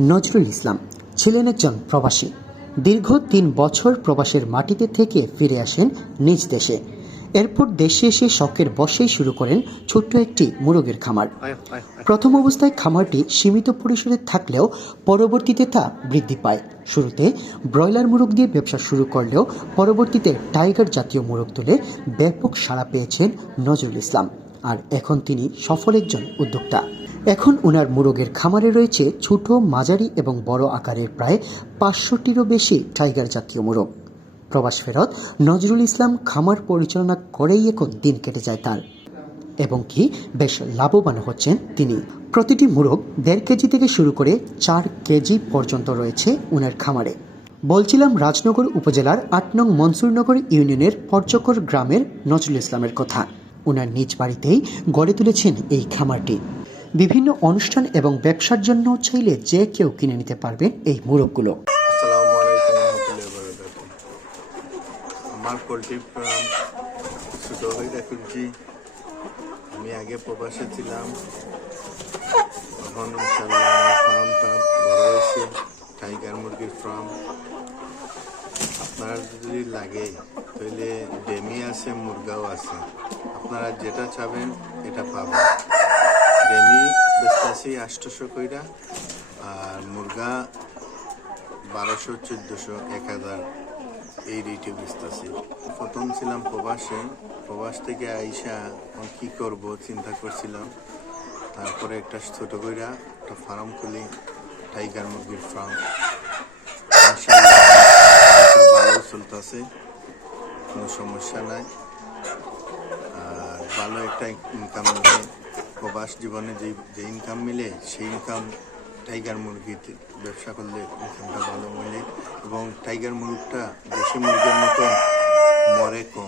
নজরুল ইসলাম ছিলেন একজন প্রবাসী। দীর্ঘ তিন বছর প্রবাসের মাটিতে থেকে ফিরে আসেন নিজ দেশে। এরপর দেশে এসে শখের বসেই শুরু করেন ছোট্ট একটি মুরগের খামার। প্রথম অবস্থায় খামারটি সীমিত পরিসরে থাকলেও পরবর্তীতে তা বৃদ্ধি পায়। শুরুতে ব্রয়লার মুরগ দিয়ে ব্যবসা শুরু করলেও পরবর্তীতে টাইগার জাতীয় মুরগ তুলে ব্যাপক সাড়া পেয়েছেন নজরুল ইসলাম। আর এখন তিনি সফল একজন উদ্যোক্তা। এখন ওনার মুরগের খামারে রয়েছে ছোট, মাঝারি এবং বড় আকারের প্রায় পাঁচশোটিরও বেশি টাইগার জাতীয় মুরগ। প্রবাস ফেরত নজরুল ইসলাম খামার পরিচালনা করেই এখন দিন কেটে যায় তার। এবং কি বেশ লাভবান হচ্ছেন তিনি। প্রতিটি মুরগ দেড় কেজি থেকে শুরু করে চার কেজি পর্যন্ত রয়েছে উনার খামারে। বলছিলাম রাজনগর উপজেলার আট নং মনসুরনগর ইউনিয়নের পর্যকর গ্রামের নজরুল ইসলামের কথা। উনার নিজ বাড়িতেই গড়ে তুলেছেন এই খামারটি। বিভিন্ন অনুষ্ঠান এবং ব্যবসার জন্য চাইলে যে কেউ কিনে নিতে পারবেন এই মোরগগুলো। আমার পোলট্রি ফার্ম ছোটো হইটা খুলছি আমি আগে প্রবাসে ছিলাম। এখন ফার্মটা বড় হয়েছে, টাইগার মুরগির ফার্ম। আপনার যদি লাগে, তাহলে ডেমি আছে, মুরগাও আছে। আপনারা যেটা চাবেন, এটা পাবেন। বেচতেছি আটশোশো কইরা, আর মুরগা বারোশো, চোদ্দোশো, এক হাজার এই রেটে বেচতেছি। প্রথম ছিলাম প্রবাসে। প্রবাস থেকে আইসা কি করব চিন্তা করছিলাম। তারপরে একটা ছোট কইরা একটা ফার্ম খুলি, টাইগার মুরগির ফার্ম। ভালো চলতেছে, কোনো সমস্যা নাই। আর ভালো একটা ইনকাম প্রবাস জীবনে যে যে ইনকাম মিলে, সেই ইনকাম টাইগার মুরগিতে ব্যবসা করলে ইনকামটা ভালো মিলে এবং টাইগার মুরগটা দেশি মুরগির মতো মরে কম।